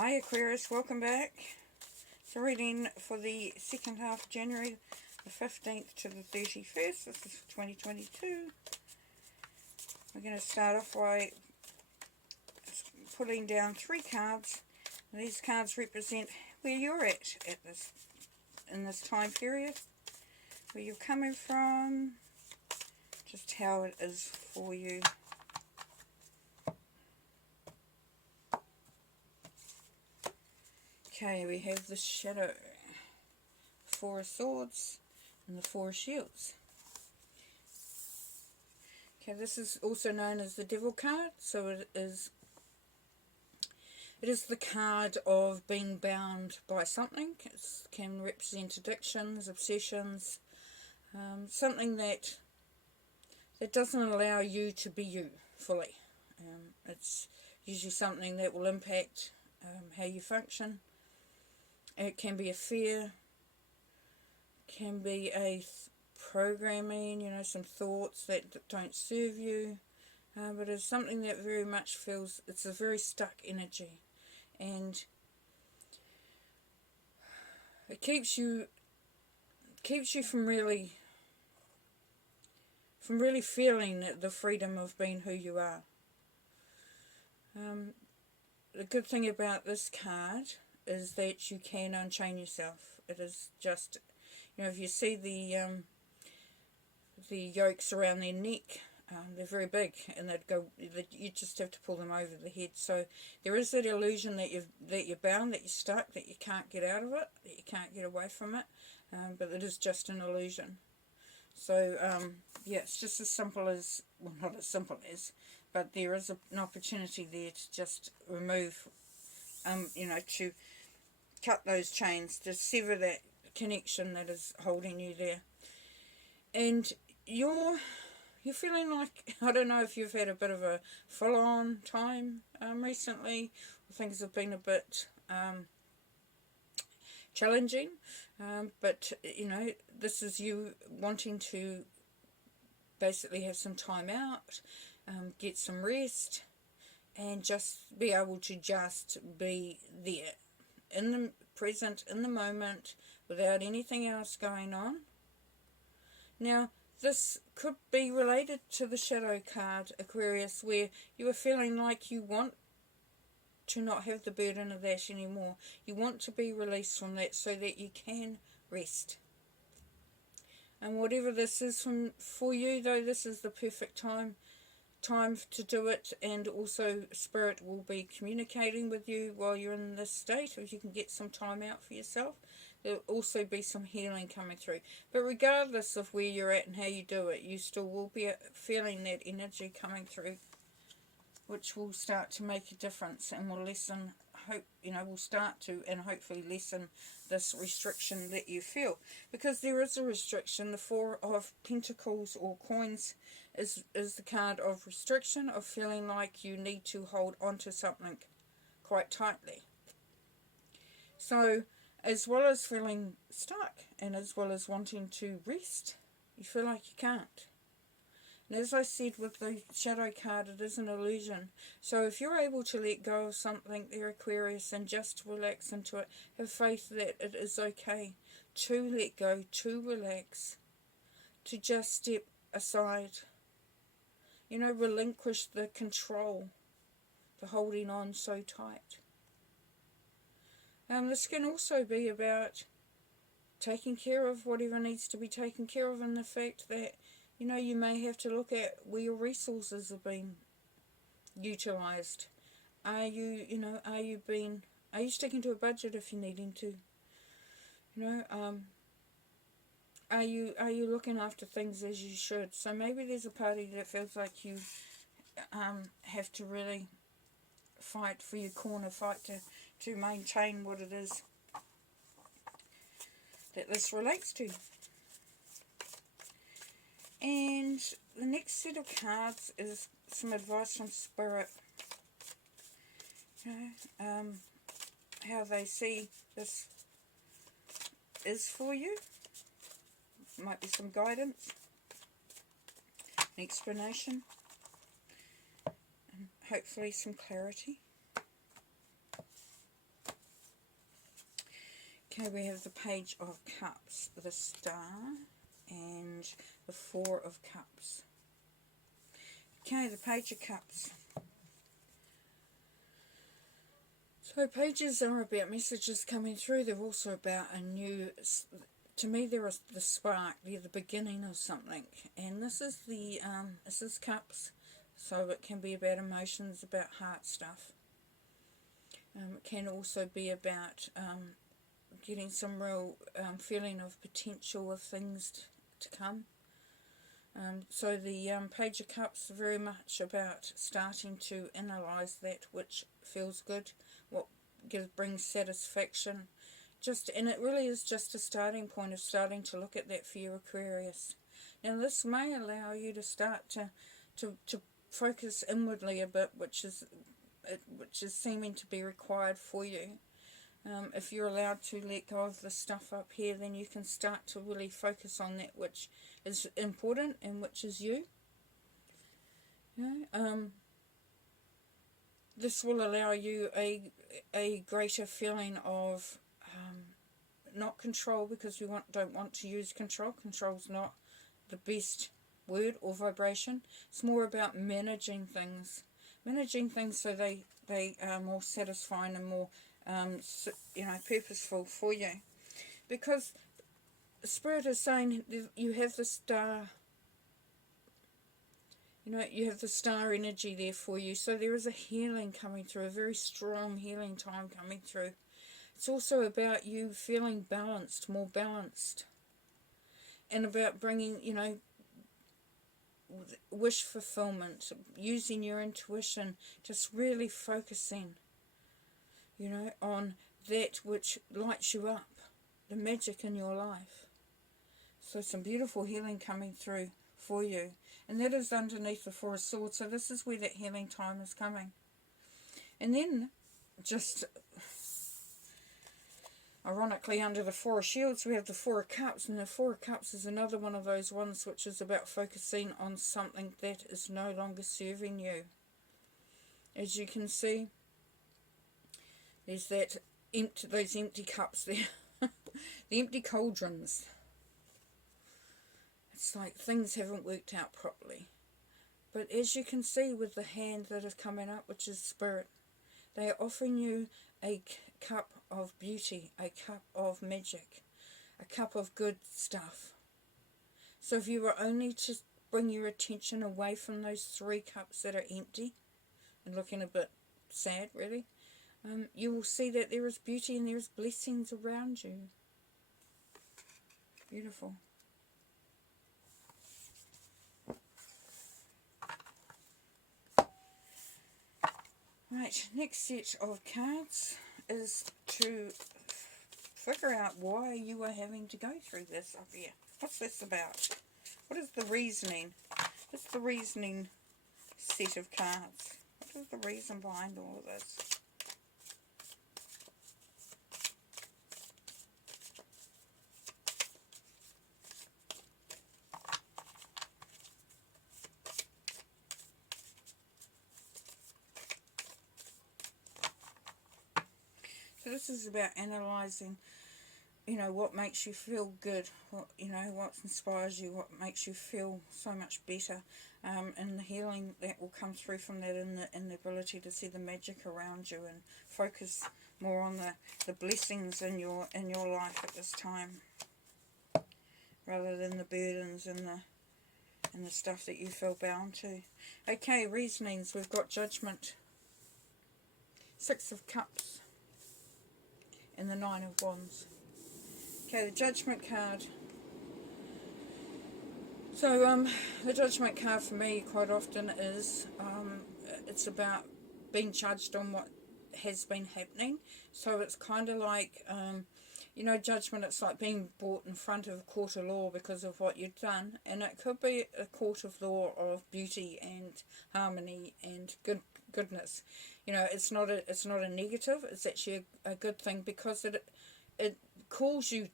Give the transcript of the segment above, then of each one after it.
Hi Aquarius, welcome back. So reading for the second half of January, the 15th to the 31st. This is 2022. We're going to start off by putting down 3 cards. And these cards represent where you're at this in this time period, where you're coming from, just how it is for you. Okay, we have the Shadow, 4 of Swords, and the 4 of Shields. Okay, this is also known as the Devil card, so it is the card of being bound by something. It can represent addictions, obsessions, something that doesn't allow you to be you fully. It's usually something that will impact how you function. It can be a fear, can be a programming, some thoughts that don't serve you, but it's something that very much feels, it's a very stuck energy, and it keeps you from really feeling the freedom of being who you are. The good thing about this card is that you can unchain yourself. It is just, if you see the yokes around their neck, they're very big, and you just have to pull them over the head. So there is that illusion that you're bound, that you're stuck, that you can't get out of it, that you can't get away from it, but it is just an illusion. So yeah, it's just as simple as, well, not as simple as, but there is an opportunity there to just remove, to cut those chains, to sever that connection that is holding you there. And you're feeling like, I don't know if you've had a bit of a full-on time recently. Things have been a bit challenging, but this is you wanting to basically have some time out, get some rest, and just be able to just be there, in the present, in the moment, without anything else going on. Now, this could be related to the Shadow card, Aquarius, where you are feeling like you want to not have the burden of that anymore. You want to be released from that so that you can rest. And whatever this is for you, though, this is the perfect time to do it, and also Spirit will be communicating with you while you're in this state. If you can get some time out for yourself, there'll also be some healing coming through. But regardless of where you're at and how you do it, you still will be feeling that energy coming through, which will start to make a difference and will lessen, will start to and hopefully lessen this restriction that you feel. Because there is a restriction. The 4 of Pentacles or coins is the card of restriction, of feeling like you need to hold on to something quite tightly. So, as well as feeling stuck and as well as wanting to rest, you feel like you can't. And as I said with the Shadow card, it is an illusion. So if you're able to let go of something there, Aquarius, and just relax into it, have faith that it is okay to let go, to relax, to just step aside. Relinquish the control, the holding on so tight. This can also be about taking care of whatever needs to be taken care of, and the fact that you may have to look at where your resources are being utilised. Are you sticking to a budget if you're needing to? Are you looking after things as you should? So maybe there's a party that feels like you have to really fight for your corner, fight to maintain what it is that this relates to. And the next set of cards is some advice from Spirit. How they see this is for you. Might be some guidance, an explanation, and hopefully some clarity. Okay, we have the Page of Cups, the Star, and the Four of Cups. Okay, the Page of Cups. So pages are about messages coming through. They're also about a new, to me they're the spark, they're the beginning of something. And this is this is Cups, so it can be about emotions, about heart stuff. It can also be about getting some real feeling of potential of things to come. So the Page of Cups is very much about starting to analyse that which feels good, what brings satisfaction. And it really is just a starting point of starting to look at that for your Aquarius. Now this may allow you to start to focus inwardly a bit, which is seeming to be required for you. If you're allowed to let go of the stuff up here, then you can start to really focus on that which is important and which is you. This will allow you a greater feeling of not control, because we don't want to use control. Control's not the best word or vibration. It's more about managing things so they are more satisfying and more purposeful for you. Because Spirit is saying you have the star. You have the star energy there for you. So there is a healing coming through, a very strong healing time coming through. It's also about you feeling balanced, more balanced. And about bringing, wish fulfillment, using your intuition, just really focusing, on that which lights you up, the magic in your life. So some beautiful healing coming through for you. And that is underneath the Four of Swords. So this is where that healing time is coming. And then, just ironically, under the Four of Shields, we have the Four of Cups. And the Four of Cups is another one of those ones which is about focusing on something that is no longer serving you. As you can see, there's those empty cups there. The empty cauldrons. It's like things haven't worked out properly. But as you can see with the hand that is coming up, which is Spirit, they are offering you a cup of beauty, a cup of magic, a cup of good stuff. So if you were only to bring your attention away from those three cups that are empty and looking a bit sad, really, you will see that there is beauty and there is blessings around you. Beautiful. Right, next set of cards is to figure out why you are having to go through this up here. What's this about? What is the reasoning? What's the reasoning set of cards? What is the reason behind all of this? So this is about analysing, what makes you feel good, what inspires you, what makes you feel so much better, and the healing that will come through from that, and the ability to see the magic around you and focus more on the blessings in your life at this time, rather than the burdens and the stuff that you feel bound to. Okay, reasonings. We've got Judgment, Six of Cups, and the Nine of Wands. Okay, the Judgment card. So, the Judgment card for me quite often is, it's about being judged on what has been happening. So it's kind of like, Judgment, it's like being brought in front of a court of law because of what you've done. And it could be a court of law of beauty and harmony and goodness. It's not a negative. It's actually a good thing, because it calls you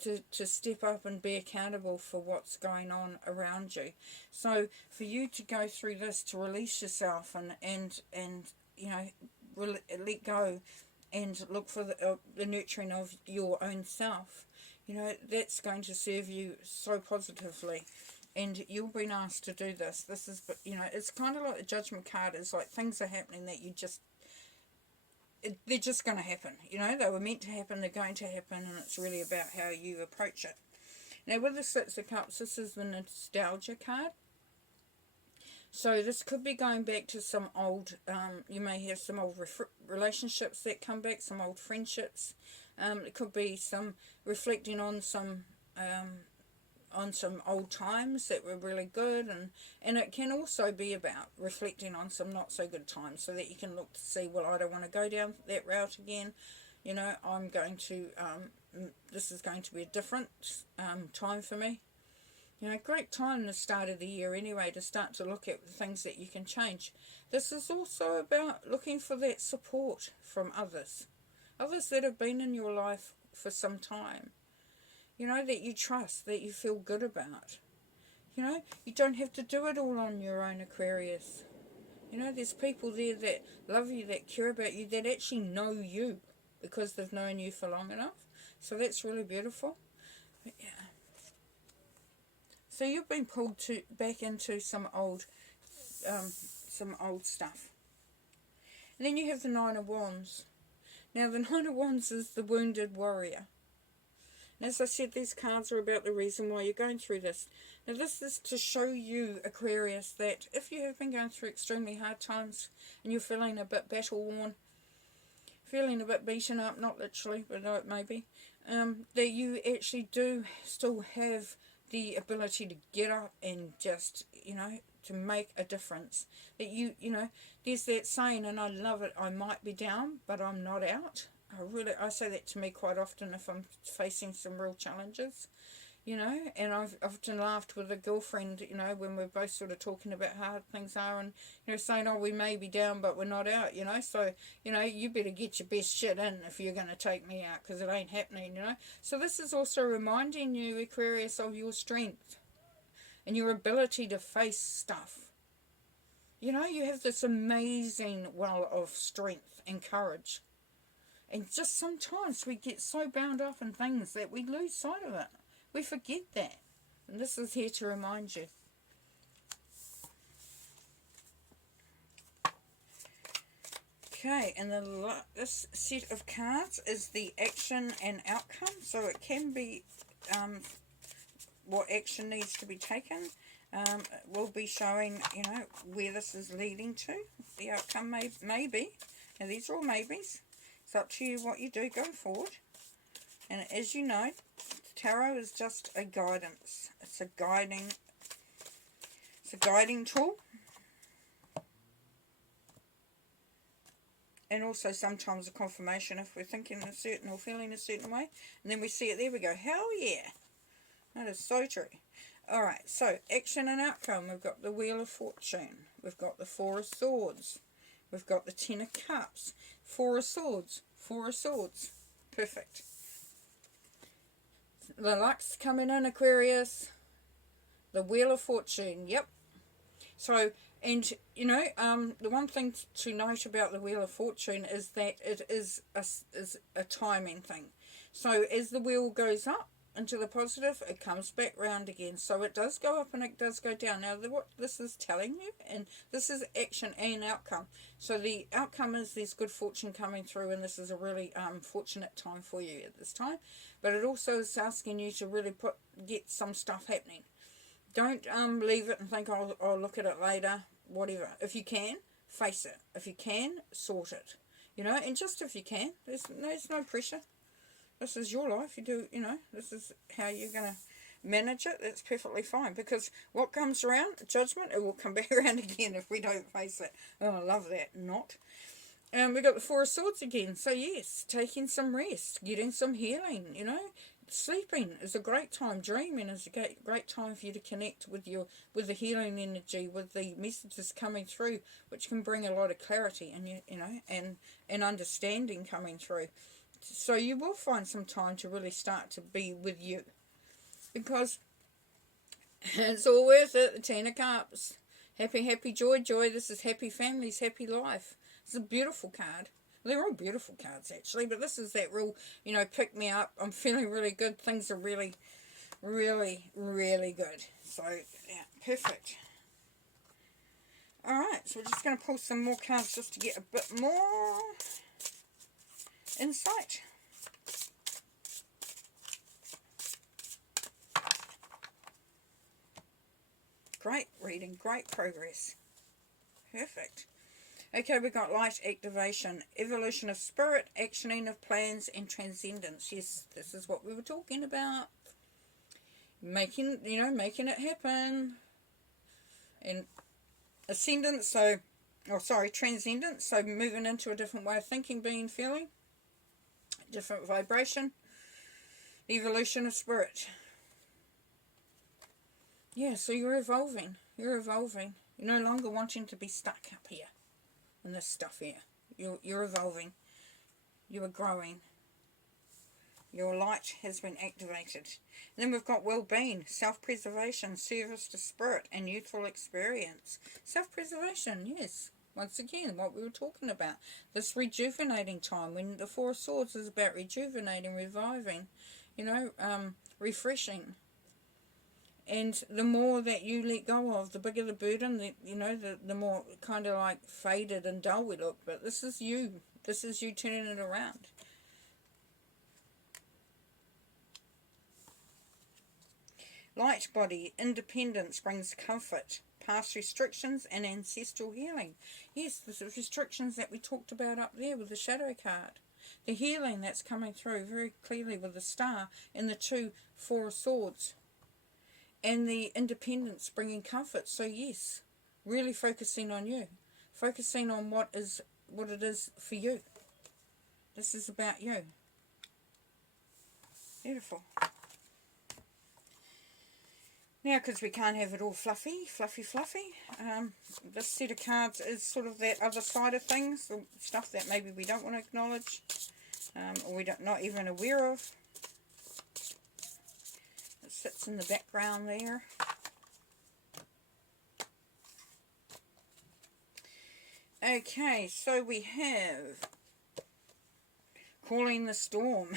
to step up and be accountable for what's going on around you. So for you to go through this, to release yourself and let go and look for the nurturing of your own self. You know, that's going to serve you so positively. And you've been asked to do this. This is, you know, it's kind of like the Judgment card. It's like things are happening that you just, they're just going to happen. You know, they were meant to happen, they're going to happen, and it's really about how you approach it. Now, with the Six of Cups, this is the Nostalgia card. So this could be going back to some old, you may have some old relationships that come back, some old friendships. It could be some reflecting on some old times that were really good, and it can also be about reflecting on some not so good times, so that you can look to see, well, I don't want to go down that route again. You know, I'm going to, this is going to be a different time for me. You know, great time the start of the year anyway, to start to look at things that you can change. This is also about looking for that support from others that have been in your life for some time. You know, that you trust, that you feel good about. You know, you don't have to do it all on your own, Aquarius. You know, there's people there that love you, that care about you, that actually know you because they've known you for long enough. So that's really beautiful. But yeah. So you've been pulled back into some old stuff. And then you have the Nine of Wands. Now the Nine of Wands is the wounded warrior. And as I said, these cards are about the reason why you're going through this. Now this is to show you, Aquarius, that if you have been going through extremely hard times and you're feeling a bit battle worn, feeling a bit beaten up, not literally, but maybe, that you actually do still have the ability to get up and just, you know, to make a difference. That you know, there's that saying, and I love it, I might be down, but I'm not out. I say that to me quite often if I'm facing some real challenges, you know, and I've often laughed with a girlfriend, you know, when we're both sort of talking about how hard things are, and, you know, saying, oh, we may be down, but we're not out, you know, so, you know, you better get your best shit in if you're going to take me out, because it ain't happening, you know. So this is also reminding you, Aquarius, of your strength and your ability to face stuff. You know, you have this amazing well of strength and courage. And just sometimes we get so bound up in things that we lose sight of it. We forget that. And this is here to remind you. Okay, and this set of cards is the action and outcome. So it can be what action needs to be taken. It will be showing, you know, where this is leading to. The outcome may be. Now these are all maybes. It's up to you what you do going forward. And as you know, tarot is just a guidance. It's a guiding tool. And also sometimes a confirmation if we're thinking a certain or feeling a certain way. And then we see it there, we go, hell yeah. That is so true. Alright, so action and outcome. We've got the Wheel of Fortune. We've got the Four of Swords. We've got the Ten of Cups. Four of Swords. Four of Swords. Perfect. The luck's coming in, Aquarius. The Wheel of Fortune. Yep. So, and, you know, the one thing to note about the Wheel of Fortune is that it is a timing thing. So, as the wheel goes up into the positive, it comes back round again. So, it does go up and it does go down. Now, what this is telling you, and this is action and outcome. So, the outcome is there's good fortune coming through, and this is a really fortunate time for you at this time. But it also is asking you to really get some stuff happening. Don't leave it and think, I'll look at it later, whatever. If you can, face it. If you can, sort it. You know, and just if you can, there's no pressure. This is your life. You do, you know, this is how you're going to manage it. That's perfectly fine. Because what comes around, judgment, it will come back around again if we don't face it. Oh, I love that. Not. We got the Four of Swords again. So yes, taking some rest, getting some healing, you know. Sleeping is a great time. Dreaming is a great time for you to connect with the healing energy, with the messages coming through, which can bring a lot of clarity and you know and understanding coming through. So you will find some time to really start to be with you, because it's all worth it. The Ten of Cups, happy, happy, joy, joy. This is happy families, happy life. It's a beautiful card. They're all beautiful cards, actually, but this is that real, you know, pick me up. I'm feeling really good. Things are really, really, really good. So, yeah, perfect. Alright, so we're just going to pull some more cards just to get a bit more insight. Great reading, great progress. Perfect. Okay, we've got light activation, evolution of spirit, actioning of plans, and transcendence. Yes, this is what we were talking about. Making, you know, making it happen. And ascendance, so, oh sorry, transcendence, so moving into a different way of thinking, being, feeling. Different vibration. Evolution of spirit. Yeah, so you're evolving. You're evolving. You're no longer wanting to be stuck up here in this stuff here. You're evolving. You are growing. Your light has been activated. And then we've got well-being, self-preservation, service to spirit, and youthful experience. Self-preservation, yes. Once again, what we were talking about. This rejuvenating time, when the Four of Swords is about rejuvenating, reviving, you know, refreshing. And the more that you let go of, the bigger the burden, you know, the more kind of like faded and dull we look. But this is you. This is you turning it around. Light body, independence brings comfort, past restrictions and ancestral healing. Yes, the restrictions that we talked about up there with the shadow card. The healing that's coming through very clearly with the star and the two Four of Swords. And the independence bringing comfort. So yes, really focusing on you. Focusing on what it is for you. This is about you. Beautiful. Now, because we can't have it all fluffy. This set of cards is sort of that other side of things. The stuff that maybe we don't want to acknowledge. Or we're not even aware of. It sits in the background there. Okay, so we have Calling the Storm.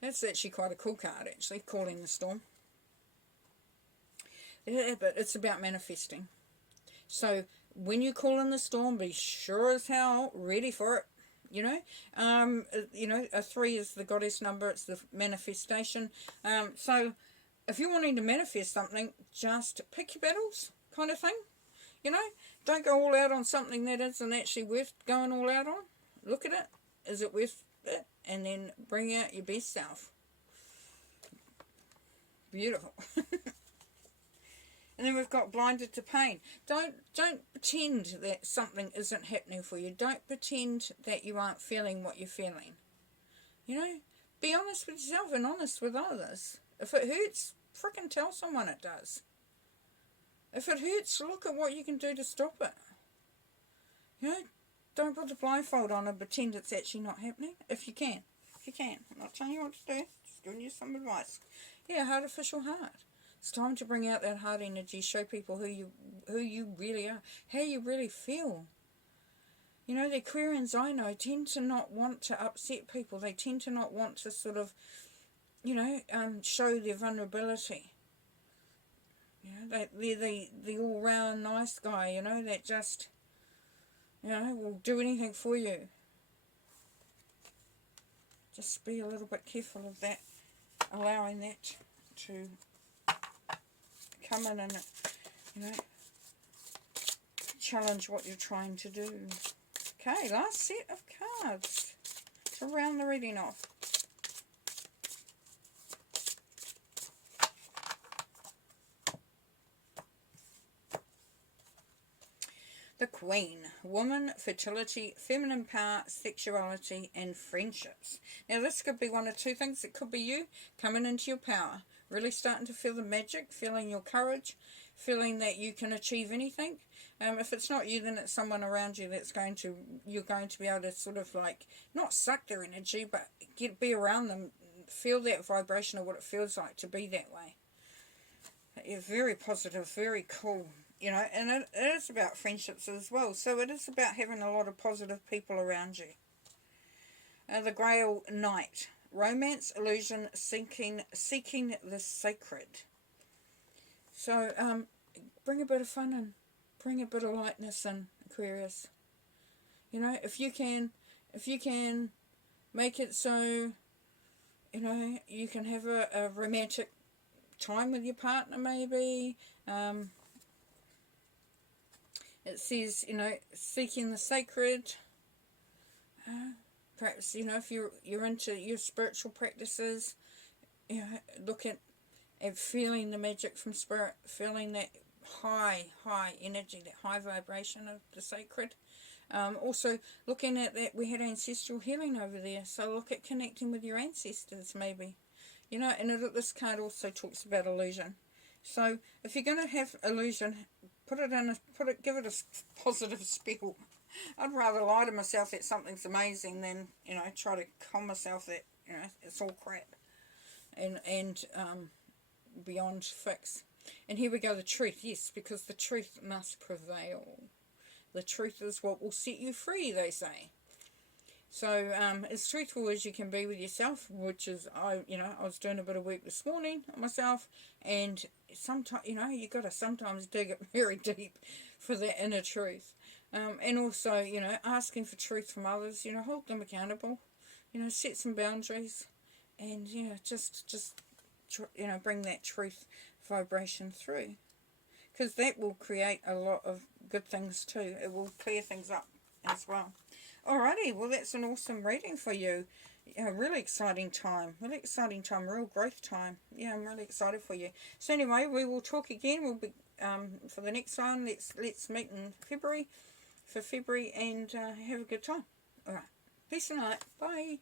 That's actually quite a cool card, actually, Calling the Storm. Yeah, but it's about manifesting. So, when you call in the storm, be sure as hell ready for it. You know, a 3 is the goddess number. It's the manifestation. So, if you're wanting to manifest something, just pick your battles, kind of thing. You know, don't go all out on something that isn't actually worth going all out on. Look at it. Is it worth it? And then bring out your best self. Beautiful. And then we've got blinded to pain. Don't pretend that something isn't happening for you. Don't pretend that you aren't feeling what you're feeling. You know, be honest with yourself and honest with others. If it hurts, frickin' tell someone it does. If it hurts, look at what you can do to stop it. You know, don't put the blindfold on and pretend it's actually not happening. If you can. I'm not telling you what to do. Just giving you some advice. Yeah, artificial heart. It's time to bring out that heart energy. Show people who you really are. How you really feel. You know, the Aquarians I know tend to not want to upset people. They tend to not want to sort of, you know, show their vulnerability. You know, they're the all-round nice guy, you know, that just, you know, will do anything for you. Just be a little bit careful of that, allowing that to come in and, you know, challenge what you're trying to do. Okay, last set of cards to round the reading off. The Queen, woman, fertility, feminine power, sexuality, and friendships. Now this could be one of two things. It could be you coming into your power, really starting to feel the magic, feeling your courage, feeling that you can achieve anything. If it's not you, then it's someone around you that's you're going to be able to sort of like, not suck their energy, but be around them, feel that vibration of what it feels like to be that way. Yeah, very positive, very cool. you know, and it is about friendships as well. So it is about having a lot of positive people around you. The Grail Knight. Romance, illusion, seeking the sacred. So, bring a bit of fun in. Bring a bit of lightness in, Aquarius. You know, if you can make it so, you know, you can have a romantic time with your partner, maybe. It says, you know, seeking the sacred. Perhaps, you know, if you're into your spiritual practices, you know, look at feeling the magic from spirit, feeling that high energy, that high vibration of the sacred. Also, looking at that, we had ancestral healing over there, so look at connecting with your ancestors, maybe. You know, and this card also talks about illusion. So, if you're going to have illusion, give it a positive spell. I'd rather lie to myself that something's amazing than, you know, try to calm myself that, you know, it's all crap and beyond fix. And here we go, the truth. Yes, because the truth must prevail. The truth is what will set you free, they say. So as truthful as you can be with yourself, which is, I was doing a bit of work this morning on myself, and sometimes, you know, you got to sometimes dig it very deep for that inner truth. And also, you know, asking for truth from others, you know, hold them accountable, you know, set some boundaries, and, you know, just you know, bring that truth vibration through, because that will create a lot of good things too. It will clear things up as well. Alrighty, well, that's an awesome reading for you. Yeah, really exciting time, real growth time. Yeah, I'm really excited for you. So anyway, we will talk again. We'll be for the next one. Let's meet in February, and have a good time. Alright, peace and light. Bye.